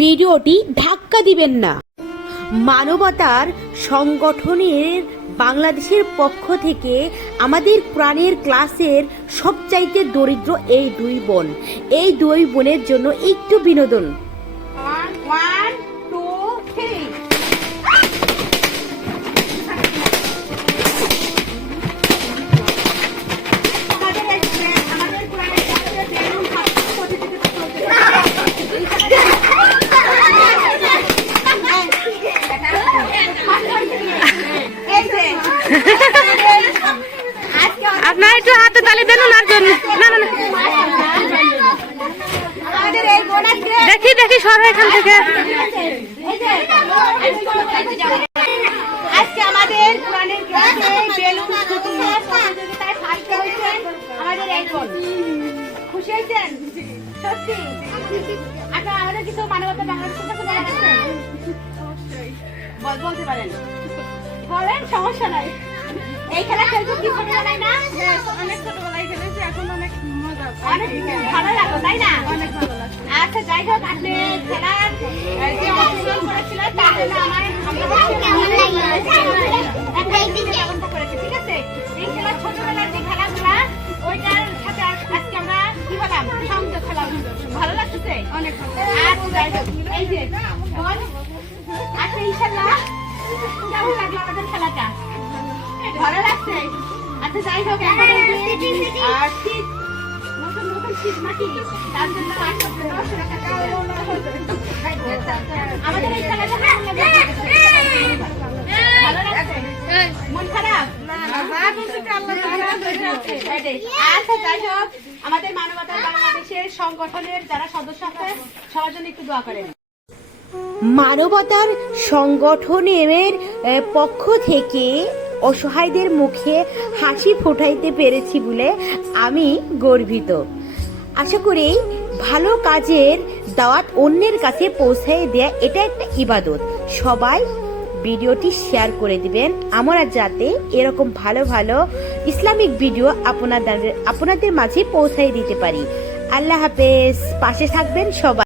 ভিডিওটি ধাক্কা দিবেন না। মানবতার সংগঠনের বাংলাদেশের পক্ষ থেকে আমাদের প্রাণের ক্লাসের সবচাইতে দরিদ্র এই দুই বোন, এই দুই বোনের জন্য একটু বিনোদন। One, two, three. আপনার একটু হাতে তালি দেন ওনার জন্য। না না না, দেখি দেখি সর এখান থেকে। আজকে আমাদের কোরআনের ক্লাসে বেলুন প্রতিযোগিতায় ফার্স্ট হয়েছেন আমাদের এক বোন। খুশি হয়েছেন? সত্যি? আচ্ছা, আমাদের কিছু মানবতা বাংলাদেশের কাছে বলা আছে? বলতে পারেন, বলেন, সমস্যা নাই। এই খেলা খেলতে কি ছোটবেলায় না? অনেক ছোটবেলায় খেলেছি, এখন অনেক মজা, অনেক ভালো লাগলো, তাই না? অনেক ভালো লাগলো। আচ্ছা, যাই হোক, আপনি খেলার যে অংশগ্রহণ করেছিলেন তার জন্য ব্যবস্থা করেছি, ঠিক আছে? এই খেলার ছোটবেলার যে খেলাগুলা ওইটার সাথে আজকে আমরা কি হলাম, সংযোগ খেলা। ভালো লাগতেছে? অনেক ভালো। আচ্ছা, যাই হোক, এই যে বল, আচ্ছা, ইনশাল্লাহ কেমন লাগলো আমাদের খেলাটা? ভালো লাগছে? আচ্ছা, যাই হোক, এখন আর শীত, নতুন নতুন শীত নাকি, তার জন্য আমাদের এই খেলাটা ভালো লাগছে? মন খারাপ? আচ্ছা, যাই হোক, আমাদের মানবতার বাংলাদেশের সংগঠনের যারা সদস্য আছে সবার জন্য একটু দোয়া করেন। মানবতার সংগঠনের পক্ষ থেকে অসহায়দের মুখে হাসি ফোটাইতে পেরেছি বলে আমি গর্বিত। আশা করি ভালো কাজের দাওয়াত অন্যের কাছে পৌঁছায় দেয়া এটা একটা ইবাদত। সবাই ভিডিওটি শেয়ার করে দিবেন, আমরা যাতে এরকম ভালো ভালো ইসলামিক ভিডিও আপনাদের মাঝে পৌঁছায় দিতে পারি। আল্লাহ হাফেজ, পাশে থাকবেন সবাই।